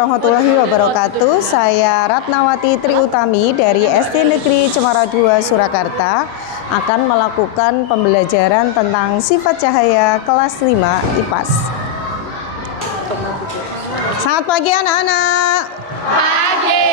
warahmatullahi wabarakatuh. Saya Ratnawati Triutami dari SD Negeri Cemara 2 Surakarta akan melakukan pembelajaran tentang sifat cahaya kelas 5 IPAS. Selamat pagi anak-anak. Pagi.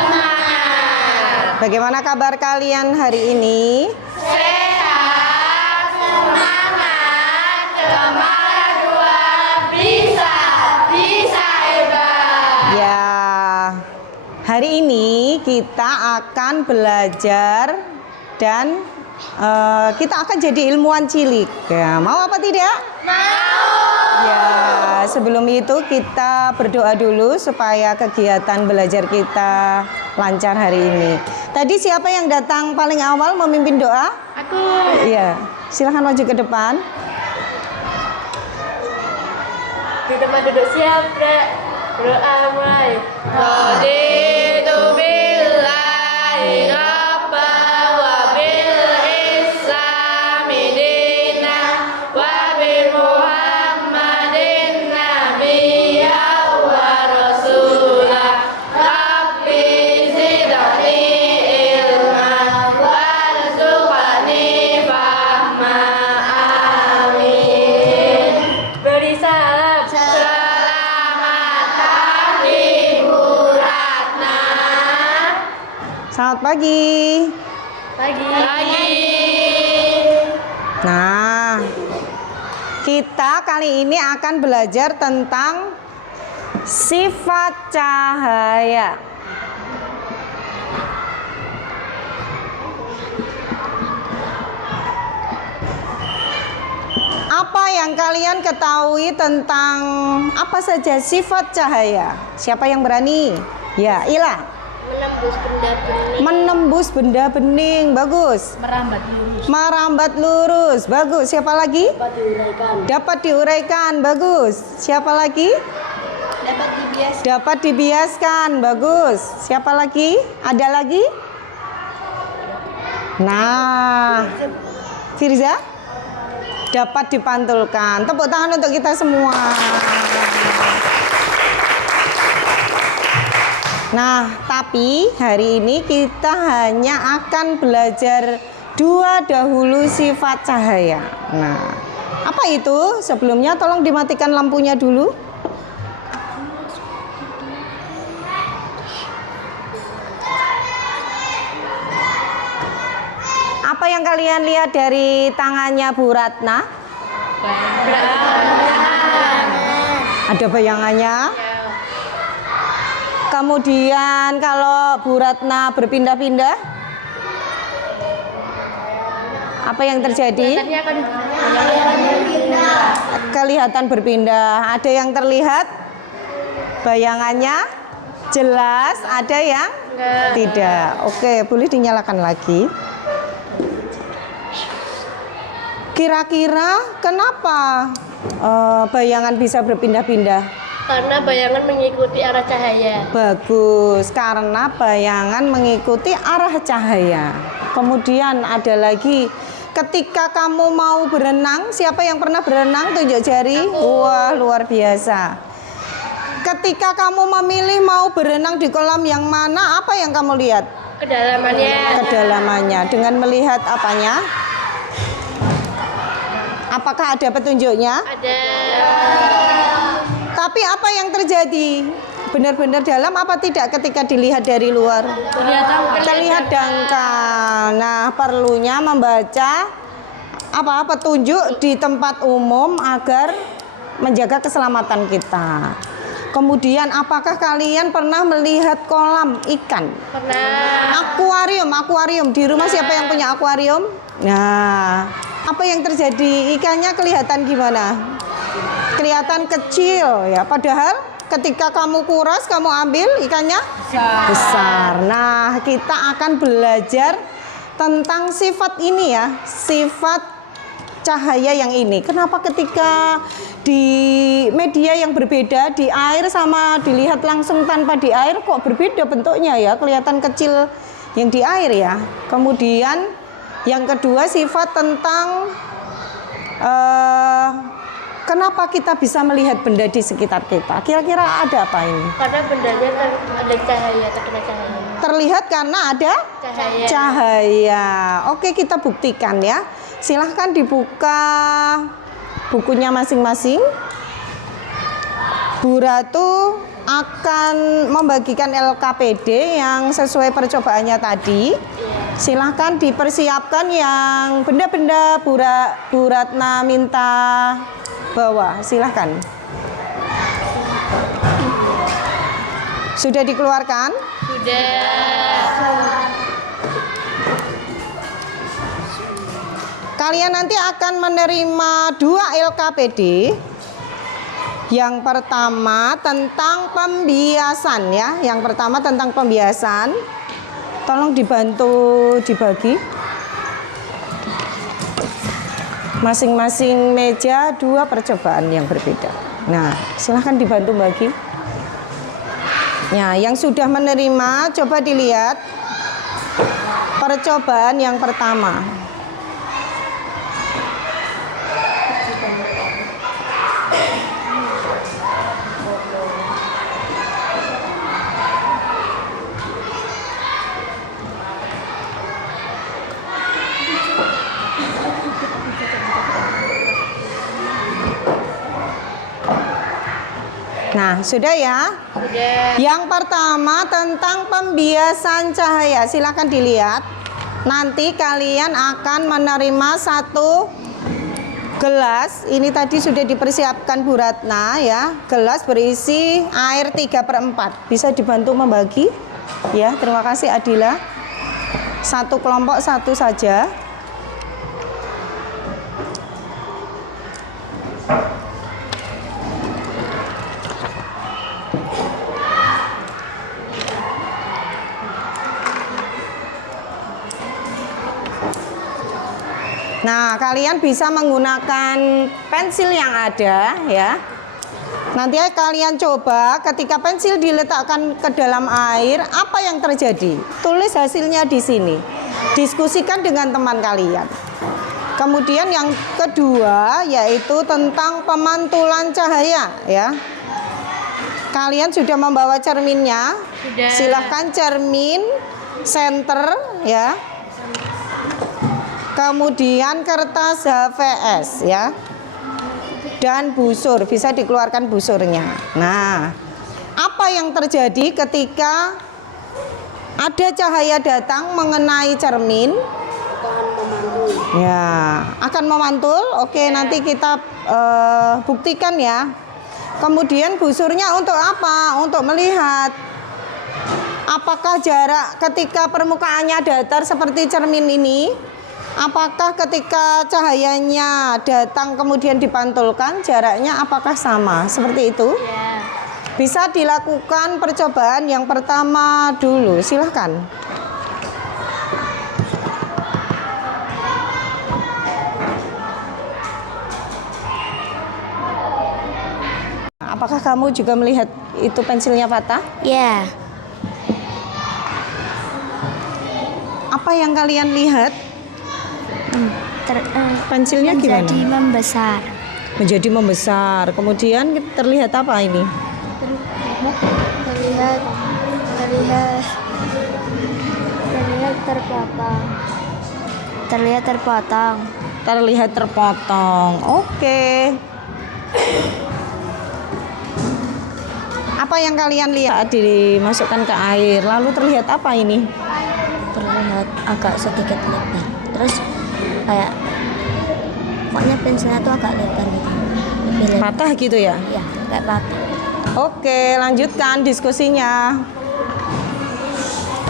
Semangat. Bagaimana kabar kalian hari ini? Sehat, semangat, Cemara 2 bisa hebat. Ya, hari ini kita akan belajar dan kita akan jadi ilmuwan cilik. Ya, mau apa tidak? Mau. Ya, sebelum itu kita berdoa dulu supaya kegiatan belajar kita lancar hari ini. Tadi siapa yang datang paling awal memimpin doa? Aku. Iya, silahkan maju ke depan. Di tempat duduk siap, Dek. Doa mulai. Raditu billahi rabba wa bil islami dina wa bi Muhammadin nabiyya wa rasula. Rabbi zidni ilma warzuqni fahma. Amin. Beri salam. Selamat pagi. Pagi. Nah, kita kali ini akan belajar tentang sifat cahaya. Apa yang kalian ketahui tentang apa saja sifat cahaya? Siapa yang berani? Ya, Ila. Menembus benda bening. Menembus benda bening, bagus. Merambat lurus. Merambat lurus, bagus. Siapa lagi? Dapat diuraikan. Dapat diuraikan, bagus. Siapa lagi? Dapat dibiaskan. Dapat dibiaskan, bagus. Siapa lagi? Ada lagi? Nah, Firza? Dapat dipantulkan. Tepuk tangan untuk kita semua. Nah, tapi hari ini kita hanya akan belajar dua dahulu sifat cahaya. Nah, apa itu? Sebelumnya tolong dimatikan lampunya dulu. Apa yang kalian lihat dari tangannya Bu Ratna? Ada bayangannya? Kemudian kalau Bu Ratna berpindah-pindah, apa yang terjadi? Kelihatan berpindah. Ada yang terlihat bayangannya jelas, ada yang tidak. Oke, boleh dinyalakan lagi. Kira-kira kenapa bayangan bisa berpindah-pindah? Karena bayangan mengikuti arah cahaya. Bagus, karena bayangan mengikuti arah cahaya. Kemudian ada lagi, ketika kamu mau berenang, siapa yang pernah berenang? Tunjuk jari. Wah, luar biasa. Ketika kamu memilih mau berenang di kolam yang mana, apa yang kamu lihat? Kedalamannya. Kedalamannya. Dengan melihat apanya? Apakah ada petunjuknya? Ada. Tapi apa yang terjadi? Benar-benar dalam apa tidak ketika dilihat dari luar? Terlihat dangkal. Nah, perlunya membaca apa petunjuk di tempat umum agar menjaga keselamatan kita. Kemudian apakah kalian pernah melihat kolam ikan? Pernah. Akuarium. Di rumah siapa yang punya akuarium? Nah, apa yang terjadi? Ikannya kelihatan gimana? Kelihatan kecil ya, padahal ketika kamu kuras, kamu ambil ikannya besar. Nah, kita akan belajar tentang sifat ini ya, sifat cahaya yang ini. Kenapa ketika di media yang berbeda, di air sama dilihat langsung tanpa di air kok berbeda bentuknya ya, kelihatan kecil yang di air ya. Kemudian yang kedua sifat tentang Kenapa kita bisa melihat benda di sekitar kita? Kira-kira ada apa ini? Karena bendanya ada cahaya, terkena cahaya. Terlihat karena ada Cahaya. cahaya. Oke, kita buktikan ya. Silahkan dibuka bukunya masing-masing. Bu Ratu akan membagikan LKPD yang sesuai percobaannya tadi. Silahkan dipersiapkan yang benda-benda Bu Ratna minta bawa. Silahkan. Sudah dikeluarkan? Sudah. Kalian nanti akan menerima 2 LKPD. Yang pertama tentang pembiasan ya. Yang pertama tentang pembiasan. Tolong dibantu dibagi. Masing-masing meja 2 percobaan yang berbeda. Nah, silahkan dibantu bagi. Nah, yang sudah menerima coba dilihat percobaan yang pertama. Nah, sudah ya? Sudah. Yang pertama tentang pembiasan cahaya. Silakan dilihat. Nanti kalian akan menerima 1 gelas. Ini tadi sudah dipersiapkan Bu Ratna ya. Gelas berisi air 3/4. Bisa dibantu membagi? Ya, terima kasih Adila. 1 kelompok 1 saja. Nah, kalian bisa menggunakan pensil yang ada ya. Nanti kalian coba ketika pensil diletakkan ke dalam air, apa yang terjadi? Tulis hasilnya di sini. Diskusikan dengan teman kalian. Kemudian yang kedua yaitu tentang pemantulan cahaya ya. Kalian sudah membawa cerminnya? Sudah. Silahkan cermin center ya. Kemudian kertas HVS ya. Dan busur, bisa dikeluarkan busurnya. Nah, apa yang terjadi ketika ada cahaya datang mengenai cermin? Ya, akan memantul. Oke, nanti kita buktikan ya. Kemudian busurnya untuk apa? Untuk melihat apakah jarak ketika permukaannya datar seperti cermin ini, apakah ketika cahayanya datang kemudian dipantulkan, jaraknya apakah sama? Seperti itu. Ya. Bisa dilakukan percobaan yang pertama dulu. Silahkan. Apakah kamu juga melihat itu pensilnya patah? Ya. Apa yang kalian lihat? Pensilnya gimana? Menjadi membesar. Menjadi membesar. Kemudian terlihat apa ini? Terlihat terpotong. Terlihat terpotong. Oke. Apa yang kalian lihat dimasukkan ke air? Lalu terlihat apa ini? Terlihat agak sedikit lebar. Terus kayak pokoknya pensilnya tuh agak lebar gitu. Lebih lebar. Patah gitu ya? Ya, kayak patah. Oke, lanjutkan diskusinya.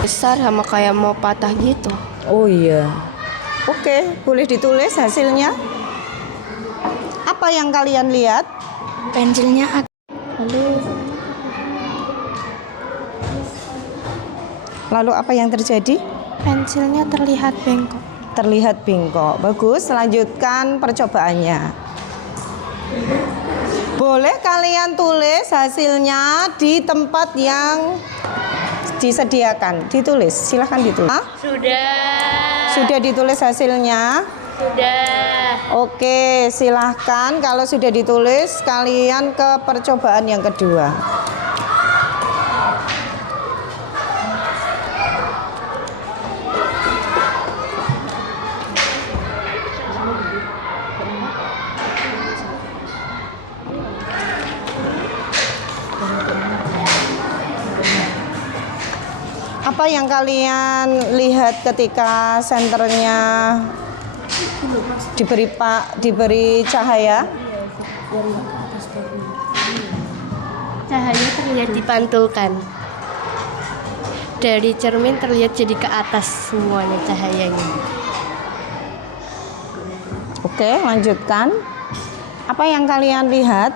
Besar sama kayak mau patah gitu. Oh iya. Oke, boleh ditulis hasilnya. Apa yang kalian lihat? Pensilnya Lalu apa yang terjadi? pensilnya terlihat bengkok. Terlihat bengkok. Bagus, lanjutkan percobaannya. Boleh kalian tulis hasilnya di tempat yang disediakan. Ditulis, silahkan ditulis. Sudah. Sudah ditulis hasilnya. Sudah. Oke, silahkan kalau sudah ditulis kalian ke percobaan yang kedua. Apa yang kalian lihat ketika senternya diberi cahaya? Cahaya terlihat dipantulkan. Dari cermin terlihat jadi ke atas semuanya cahayanya. Oke, lanjutkan. Apa yang kalian lihat?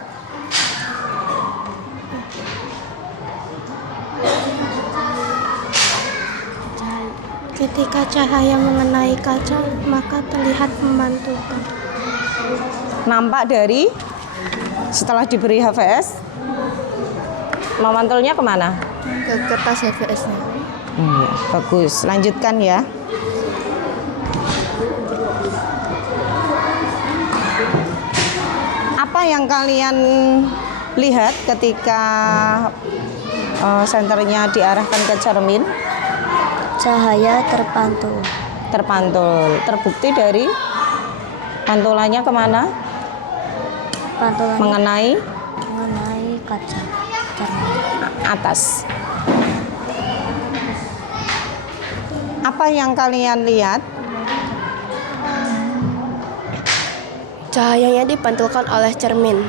Ketika cahaya mengenai kaca, maka terlihat memantulkan. Nampak dari setelah diberi HVS, memantulnya kemana? Ke kertas HVS-nya. Bagus, lanjutkan ya. Apa yang kalian lihat ketika senternya diarahkan ke cermin? Cahaya terpantul. Terpantul. Terbukti dari pantulannya kemana? Pantulannya Mengenai kaca cermin. atas. Apa yang kalian lihat? Cahayanya dipantulkan oleh cermin.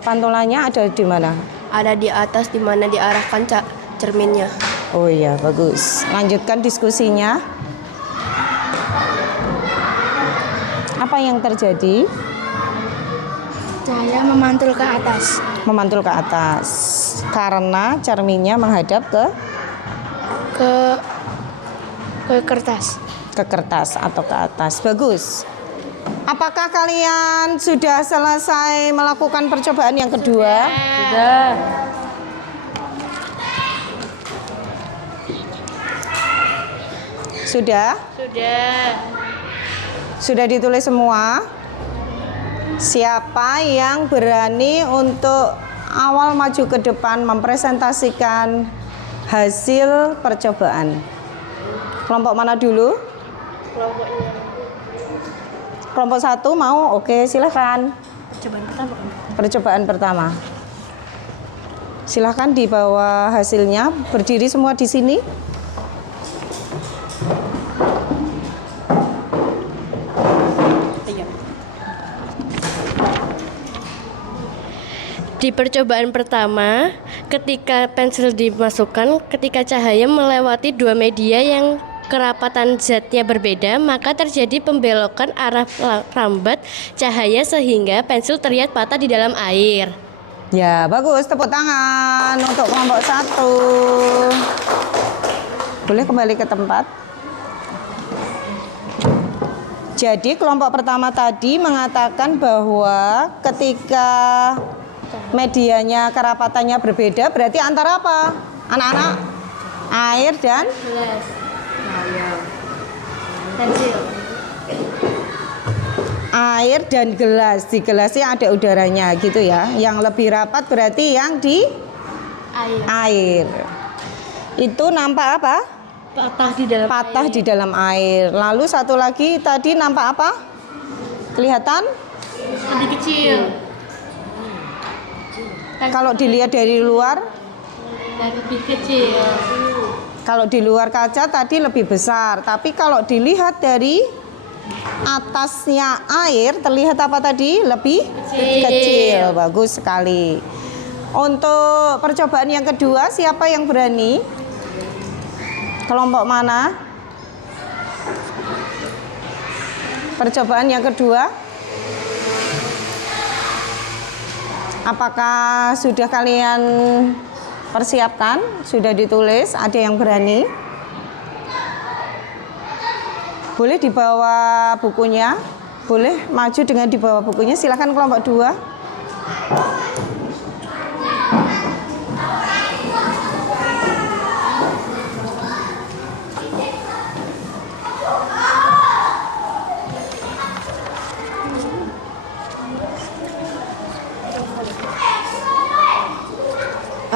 Pantulannya ada di mana? Ada di atas di mana diarahkan cerminnya. Oh iya, bagus. Lanjutkan diskusinya. Apa yang terjadi? Cahaya memantul ke atas. Memantul ke atas. Karena cerminnya menghadap Ke kertas. ke kertas atau ke atas. Bagus. Apakah kalian sudah selesai melakukan percobaan yang kedua? Sudah. Sudah? Sudah. Sudah ditulis semua? Siapa yang berani untuk awal maju ke depan mempresentasikan hasil percobaan? Kelompok mana dulu? Kelompoknya. Kelompok 1 mau? Oke, silakan. Percobaan pertama. Percobaan pertama. Silakan dibawa hasilnya. Berdiri semua di sini. Di percobaan pertama, ketika pensil dimasukkan, ketika cahaya melewati dua media yang kerapatan zatnya berbeda, maka terjadi pembelokan arah rambat cahaya sehingga pensil terlihat patah di dalam air. Ya, bagus. Tepuk tangan untuk kelompok 1. Boleh kembali ke tempat. Jadi kelompok pertama tadi mengatakan bahwa ketika medianya kerapatannya berbeda, berarti antara apa? Anak-anak? Air dan Gelas. Pensil. air dan gelas. Di gelasnya ada udaranya gitu ya. Yang lebih rapat berarti yang di air. Itu nampak apa? Patah di dalam Patah air. di dalam air. Lalu satu lagi tadi nampak apa? Kelihatan? Lebih kecil. Kalau dilihat dari luar, Lebih kecil. kalau di luar kaca tadi lebih besar. Tapi kalau dilihat dari atasnya air, terlihat apa tadi? Lebih kecil. Bagus sekali. Untuk percobaan yang kedua, siapa yang berani? Kelompok mana? Percobaan yang kedua. Apakah sudah kalian persiapkan? Sudah ditulis? Ada yang berani? Boleh dibawa bukunya? Boleh maju dengan dibawa bukunya. Silakan kelompok 2.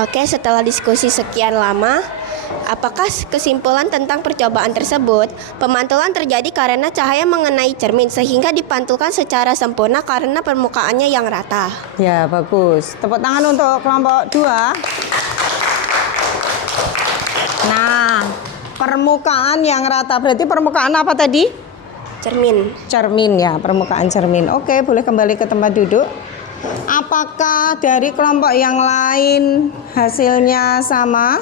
Oke, setelah diskusi sekian lama, apakah kesimpulan tentang percobaan tersebut? Pemantulan terjadi karena cahaya mengenai cermin sehingga dipantulkan secara sempurna karena permukaannya yang rata. Ya, bagus. Tepuk tangan untuk kelompok 2. Nah, permukaan yang rata berarti permukaan apa tadi? Cermin. Cermin ya, permukaan cermin. Oke, boleh kembali ke tempat duduk. Apakah dari kelompok yang lain hasilnya sama?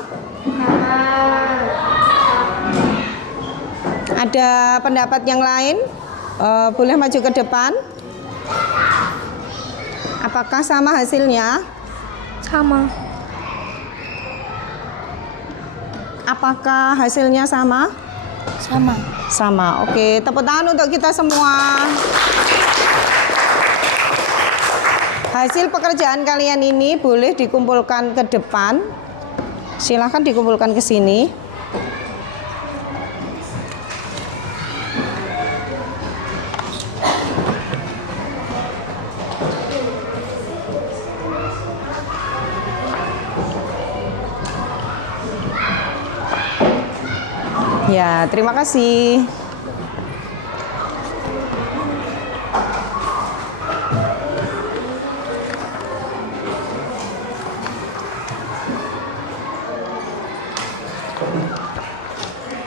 Ada pendapat yang lain? Boleh maju ke depan. Apakah sama hasilnya? Sama. Apakah hasilnya sama? Sama. Sama. Oke, tepuk tangan untuk kita semua. Hasil pekerjaan kalian ini boleh dikumpulkan ke depan. Silahkan dikumpulkan ke sini. Ya, terima kasih.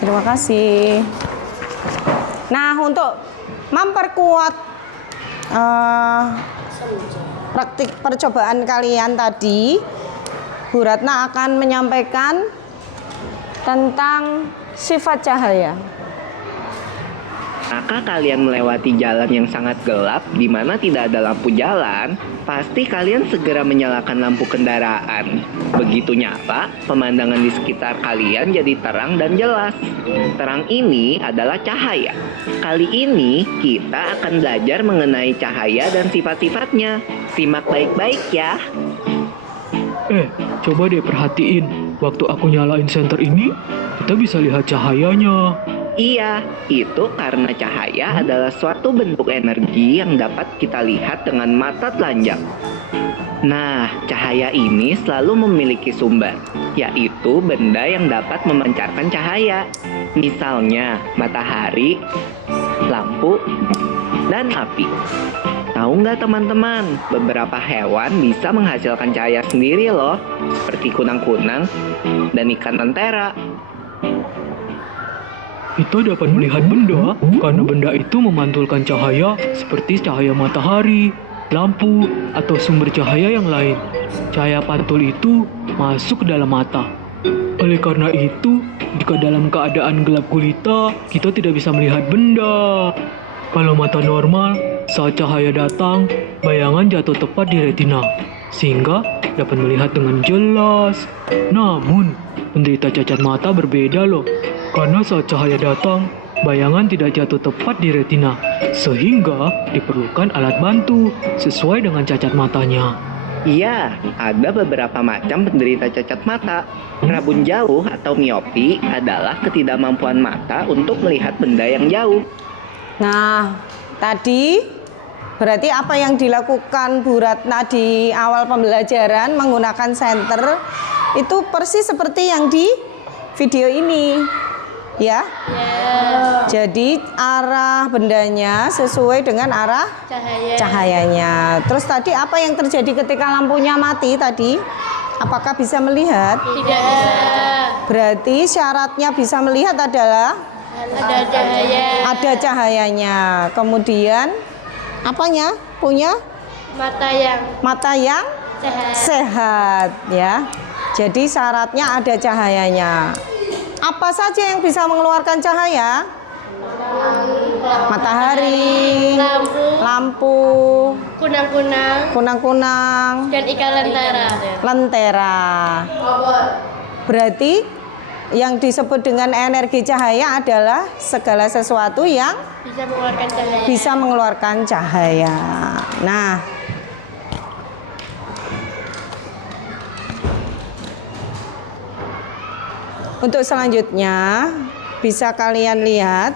Terima kasih. Nah, untuk memperkuat praktik percobaan kalian tadi, Bu Ratna akan menyampaikan tentang sifat cahaya. Maka kalian melewati jalan yang sangat gelap di mana tidak ada lampu jalan, pasti kalian segera menyalakan lampu kendaraan. Begitu nyata, pemandangan di sekitar kalian jadi terang dan jelas. Terang ini adalah cahaya. Kali ini kita akan belajar mengenai cahaya dan sifat-sifatnya. Simak baik-baik ya. Coba deh perhatiin. Waktu aku nyalain senter ini, kita bisa lihat cahayanya. Iya, itu karena cahaya adalah suatu bentuk energi yang dapat kita lihat dengan mata telanjang. Nah, cahaya ini selalu memiliki sumber, yaitu benda yang dapat memancarkan cahaya. Misalnya, matahari, lampu, dan api. Tahu nggak teman-teman, beberapa hewan bisa menghasilkan cahaya sendiri loh, seperti kunang-kunang dan ikan lentera. Kita dapat melihat benda karena benda itu memantulkan cahaya seperti cahaya matahari, lampu, atau sumber cahaya yang lain. Cahaya pantul itu masuk ke dalam mata. Oleh karena itu, jika dalam keadaan gelap gulita, kita tidak bisa melihat benda. Kalau mata normal, saat cahaya datang, bayangan jatuh tepat di retina, sehingga dapat melihat dengan jelas. Namun, penderita cacat mata berbeda loh. Karena saat cahaya datang, bayangan tidak jatuh tepat di retina, sehingga diperlukan alat bantu sesuai dengan cacat matanya. Iya, ada beberapa macam penderita cacat mata. Rabun jauh atau miopi adalah ketidakmampuan mata untuk melihat benda yang jauh. Nah, tadi berarti apa yang dilakukan Bu Ratna di awal pembelajaran menggunakan senter itu persis seperti yang di video ini. Ya. Jadi arah bendanya sesuai dengan arah cahayanya. Terus tadi apa yang terjadi ketika lampunya mati tadi? Apakah bisa melihat? Tidak bisa. Berarti syaratnya bisa melihat adalah Ada cahaya. ada cahayanya. Kemudian apanya? Punya mata yang sehat ya. Jadi syaratnya ada cahayanya. Apa saja yang bisa mengeluarkan cahaya? Matahari, lampu, kunang-kunang, dan ikan lentera. Berarti yang disebut dengan energi cahaya adalah segala sesuatu yang bisa mengeluarkan cahaya. Nah, untuk selanjutnya bisa kalian lihat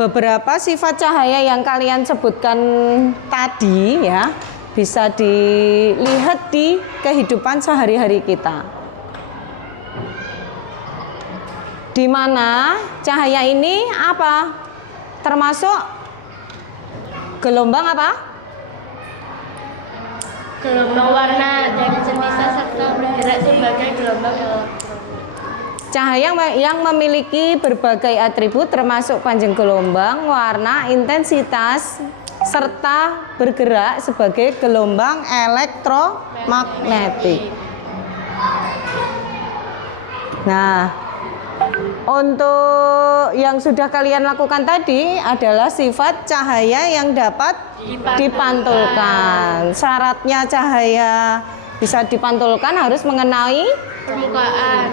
beberapa sifat cahaya yang kalian sebutkan tadi ya bisa dilihat di kehidupan sehari-hari kita. Di mana cahaya ini apa? Termasuk gelombang apa? Gelombang warna dan bisa serta bergerak sebagai gelombang elektron. Cahaya yang memiliki berbagai atribut termasuk panjang gelombang, warna, intensitas, serta bergerak sebagai gelombang elektromagnetik. Nah, untuk yang sudah kalian lakukan tadi adalah sifat cahaya yang dapat dipantulkan. Syaratnya cahaya bisa dipantulkan harus mengenai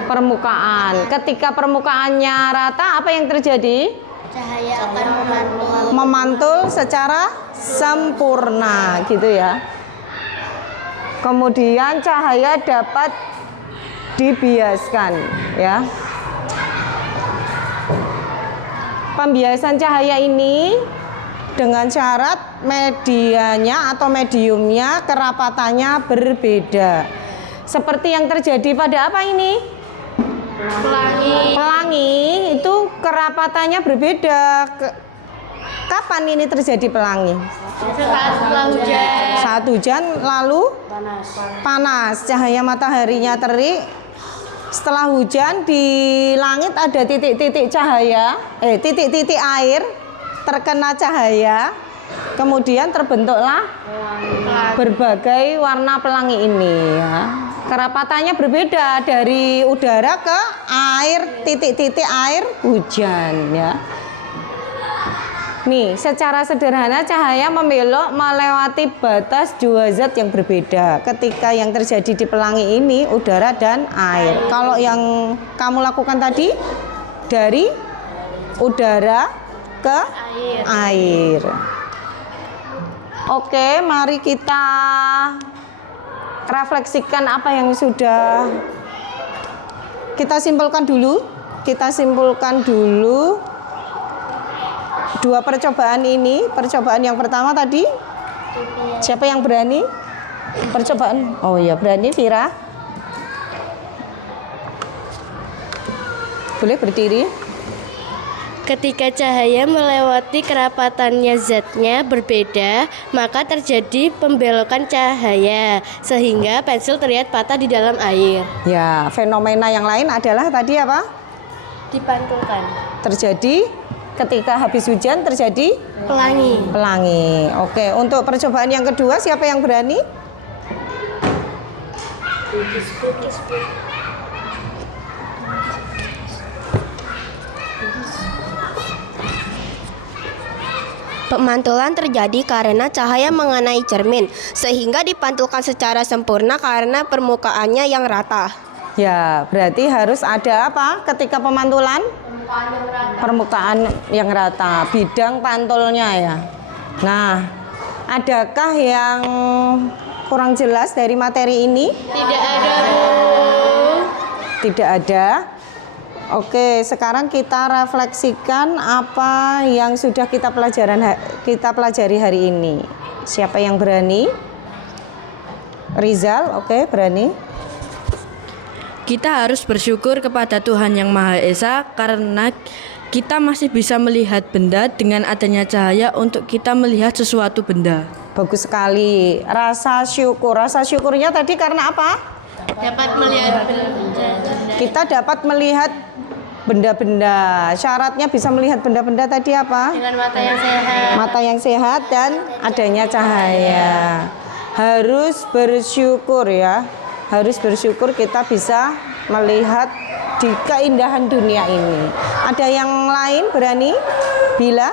permukaan. Ketika permukaannya rata, apa yang terjadi? Cahaya akan Memantul secara sempurna, gitu ya. Kemudian cahaya dapat dibiaskan, ya. Pembiasan cahaya ini dengan syarat medianya atau mediumnya kerapatannya berbeda. Seperti yang terjadi pada apa ini? Pelangi itu kerapatannya berbeda. Kapan ini terjadi pelangi? Setelah hujan. Saat hujan lalu panas. Cahaya mataharinya terik. Setelah hujan di langit ada titik-titik cahaya, titik-titik air terkena cahaya. Kemudian terbentuklah berbagai warna pelangi ini ya. Kerapatannya berbeda dari udara ke air, titik-titik air hujan ya. Nih, secara sederhana cahaya membelok melewati batas dua zat yang berbeda. Ketika yang terjadi di pelangi ini udara dan air. Kalau yang kamu lakukan tadi dari udara ke air. Oke, mari kita refleksikan apa yang sudah kita simpulkan dulu. Kita simpulkan dulu dua percobaan ini. Percobaan yang pertama tadi, siapa yang berani? Percobaan, oh iya berani, Vira. Boleh berdiri. Ketika cahaya melewati kerapatannya zatnya berbeda, maka terjadi pembelokan cahaya sehingga pensil terlihat patah di dalam air. Ya, fenomena yang lain adalah tadi apa? Dipantulkan. Terjadi ketika habis hujan terjadi Pelangi. pelangi. Oke, untuk percobaan yang kedua siapa yang berani? Pemantulan terjadi karena cahaya mengenai cermin, sehingga dipantulkan secara sempurna karena permukaannya yang rata. Ya, berarti harus ada apa ketika pemantulan? Permukaan yang rata, bidang pantulnya ya. Nah, adakah yang kurang jelas dari materi ini? Tidak ada, Bu. Tidak ada. Oke, sekarang kita refleksikan apa yang sudah kita pelajari hari ini. Siapa yang berani? Rizal, oke, berani. Kita harus bersyukur kepada Tuhan Yang Maha Esa karena kita masih bisa melihat benda dengan adanya cahaya untuk kita melihat sesuatu benda. Bagus sekali. Rasa syukur. Rasa syukurnya tadi karena apa? Dapat melihat benda-benda. Kita dapat melihat benda-benda. Syaratnya bisa melihat benda-benda tadi apa? Dengan mata yang sehat. Mata yang sehat dan adanya cahaya. Harus bersyukur ya. Harus bersyukur kita bisa melihat di keindahan dunia ini. Ada yang lain berani? Bila?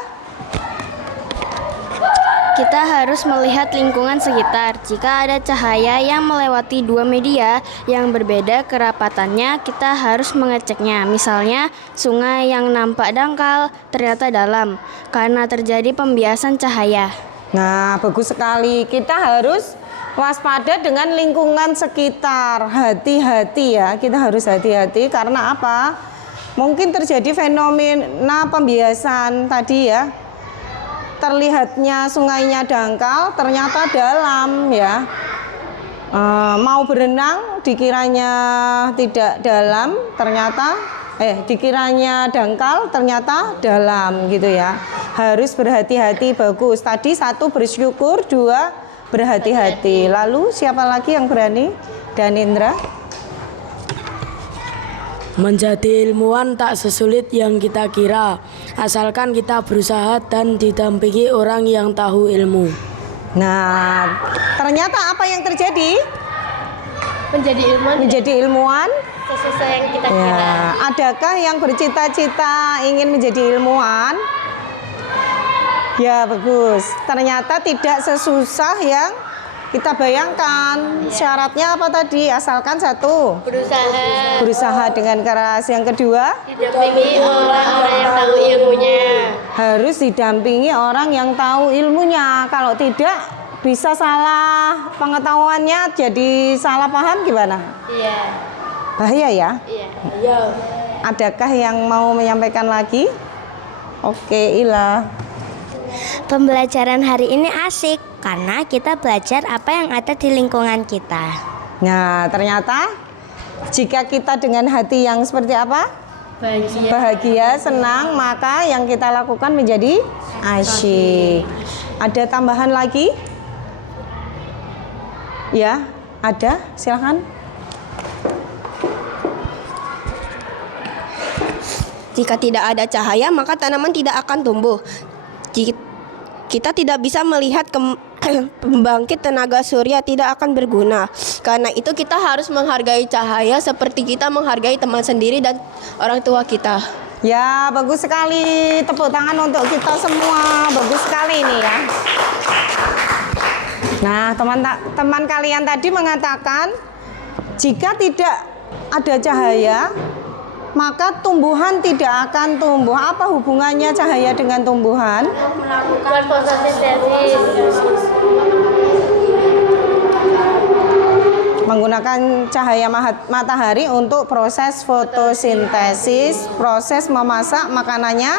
Kita harus melihat lingkungan sekitar. Jika ada cahaya yang melewati dua media yang berbeda kerapatannya, kita harus mengeceknya. Misalnya, sungai yang nampak dangkal ternyata dalam karena terjadi pembiasan cahaya. Nah, bagus sekali. Kita harus waspada dengan lingkungan sekitar. Hati-hati ya. Kita harus hati-hati karena apa? mungkin terjadi fenomena pembiasan tadi ya. Terlihatnya sungainya dangkal, ternyata dalam ya. Mau berenang dikiranya tidak dalam, ternyata dikiranya dangkal, ternyata dalam gitu ya. Harus berhati-hati, bagus. Tadi 1 bersyukur, 2 berhati-hati. Lalu siapa lagi yang berani? Danindra. Menjadi ilmuwan tak sesulit yang kita kira, asalkan kita berusaha dan didampingi orang yang tahu ilmu. Nah, ternyata apa yang terjadi? Menjadi ilmuwan sesusah yang kita kira. Ya, adakah yang bercita-cita ingin menjadi ilmuwan? Ya, bagus. Ternyata tidak sesusah yang kita bayangkan. Syaratnya apa tadi? Asalkan 1, berusaha dengan keras. Yang kedua, Didampingi orang-orang yang tahu ilmunya. harus didampingi orang yang tahu ilmunya. Kalau tidak, bisa salah pengetahuannya, jadi salah paham gimana? Iya. Bahaya ya? Iya. Adakah yang mau menyampaikan lagi? Oke, Ila. Pembelajaran hari ini asik karena kita belajar apa yang ada di lingkungan kita. Nah, ternyata jika kita dengan hati yang seperti apa? Bahagia, senang, maka yang kita lakukan menjadi asyik. Ada tambahan lagi? Ya, ada. Silakan. Jika tidak ada cahaya, maka tanaman tidak akan tumbuh. Kita tidak bisa melihat pembangkit tenaga surya, tidak akan berguna. Karena itu kita harus menghargai cahaya seperti kita menghargai teman sendiri dan orang tua kita. Ya, bagus sekali. Tepuk tangan untuk kita semua. Bagus sekali ini ya. Nah, teman kalian tadi mengatakan jika tidak ada cahaya, maka tumbuhan tidak akan tumbuh. Apa hubungannya cahaya dengan tumbuhan? Melakukan fotosintesis. Menggunakan cahaya matahari untuk proses fotosintesis, proses memasak makanannya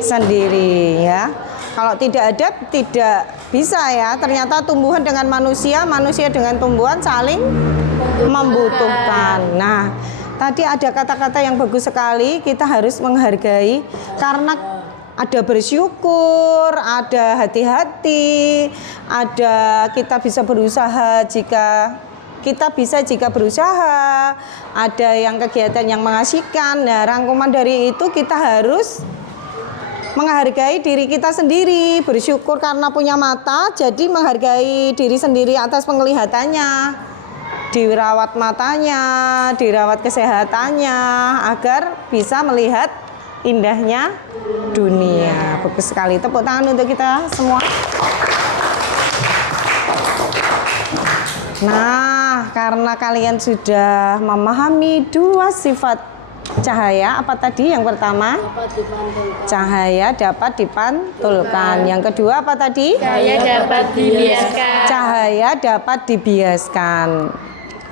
sendiri ya. Kalau tidak ada, tidak bisa ya. Ternyata tumbuhan dengan manusia, manusia dengan tumbuhan saling membutuhkan. Nah, tadi ada kata-kata yang bagus sekali, kita harus menghargai karena ada bersyukur, ada hati-hati, ada kita bisa berusaha jika berusaha, ada yang kegiatan yang mengasihkan. Nah, rangkuman dari itu kita harus menghargai diri kita sendiri, bersyukur karena punya mata, jadi menghargai diri sendiri atas penglihatannya. Dirawat matanya, dirawat kesehatannya agar bisa melihat indahnya dunia. Bagus sekali. Tepuk tangan untuk kita semua. Nah, karena kalian sudah memahami 2 sifat cahaya, apa tadi? Yang pertama, cahaya dapat dipantulkan. Yang kedua apa tadi? Cahaya dapat dibiaskan. Cahaya dapat dibiaskan.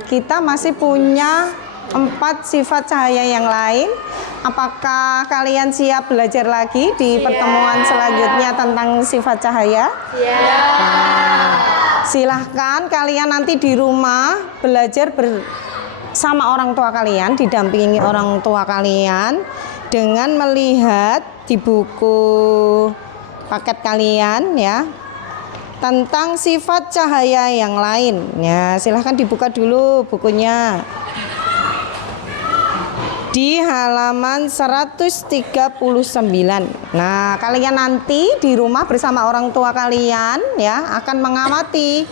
Kita masih punya 4 sifat cahaya yang lain. Apakah kalian siap belajar lagi di pertemuan selanjutnya tentang sifat cahaya? Nah, silahkan kalian nanti di rumah belajar bersama orang tua kalian, didampingi orang tua kalian dengan melihat di buku paket kalian ya tentang sifat cahaya yang lain. Ya, silahkan dibuka dulu bukunya. Di halaman 139. Nah, kalian nanti di rumah bersama orang tua kalian ya akan mengamati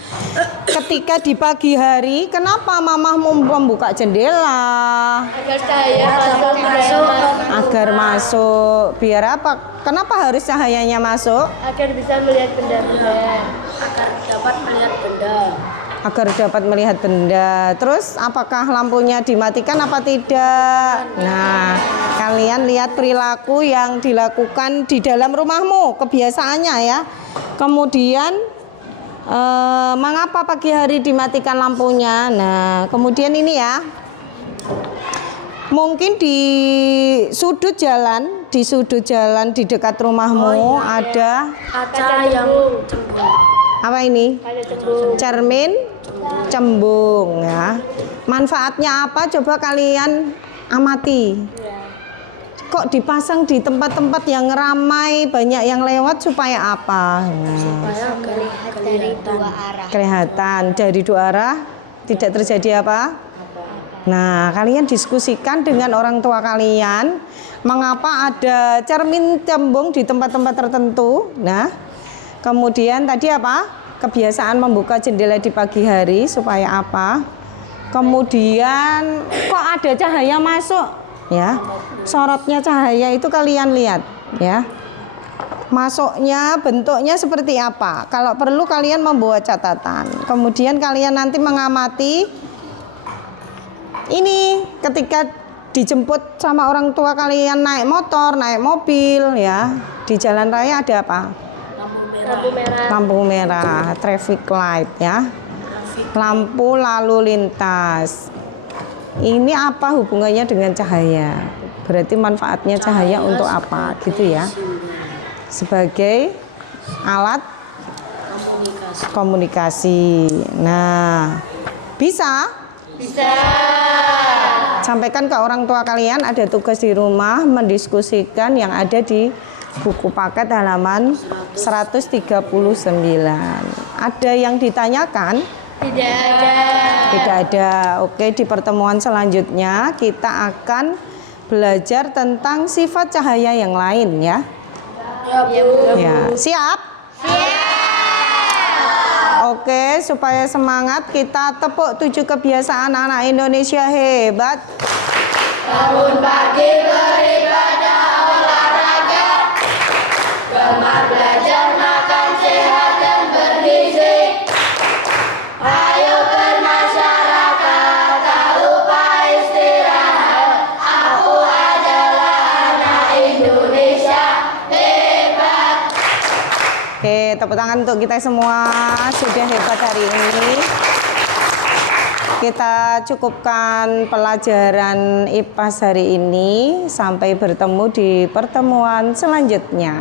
ketika di pagi hari kenapa mamah membuka jendela Agar cahaya masuk. agar masuk. Biar apa? Kenapa harus cahayanya masuk? Agar bisa melihat benda-benda. Agar dapat melihat benda. Terus apakah lampunya dimatikan apa tidak? Nah, kalian lihat perilaku yang dilakukan di dalam rumahmu, kebiasaannya ya. Kemudian mengapa pagi hari dimatikan lampunya? Nah, kemudian ini ya. Mungkin di sudut jalan di dekat rumahmu ada Kaca yang cembung. apa ini? Cermin cembung ya. Manfaatnya apa? Coba kalian amati. Kok dipasang di tempat-tempat yang ramai, banyak yang lewat supaya apa? Nah, Melihat dari dua arah. kelihatan dari dua arah, tidak terjadi apa? Nah, kalian diskusikan dengan orang tua kalian, mengapa ada cermin cembung di tempat-tempat tertentu. Nah, kemudian tadi apa? Kebiasaan membuka jendela di pagi hari supaya apa? Kemudian kok ada cahaya masuk? Ya, sorotnya cahaya itu kalian lihat ya. Masuknya bentuknya seperti apa? Kalau perlu kalian membuat catatan. Kemudian kalian nanti mengamati ini ketika dijemput sama orang tua kalian naik motor, naik mobil ya. Di jalan raya ada apa? Lampu merah, traffic light ya. Lampu lalu lintas. Ini apa hubungannya dengan cahaya? Berarti manfaatnya cahaya untuk apa? Gitu ya. Sebagai alat komunikasi. Nah, bisa? Bisa. Sampaikan ke orang tua kalian, ada tugas di rumah mendiskusikan yang ada di buku paket halaman 139. Ada yang ditanyakan? Tidak ada. Oke, di pertemuan selanjutnya kita akan belajar tentang sifat cahaya yang lain ya. Ya, siap? Oke, supaya semangat kita tepuk 7 kebiasaan anak Indonesia hebat. Bangun pagi beribadah olahraga, gemar belajar makan sehat dan bergizi. Ayo bermasyarakat, tak lupa istirahat. Aku adalah anak Indonesia hebat. Oke, tepuk tangan untuk kita semua. Sudah hebat hari ini. Kita cukupkan pelajaran IPAS hari ini. Sampai bertemu di pertemuan selanjutnya.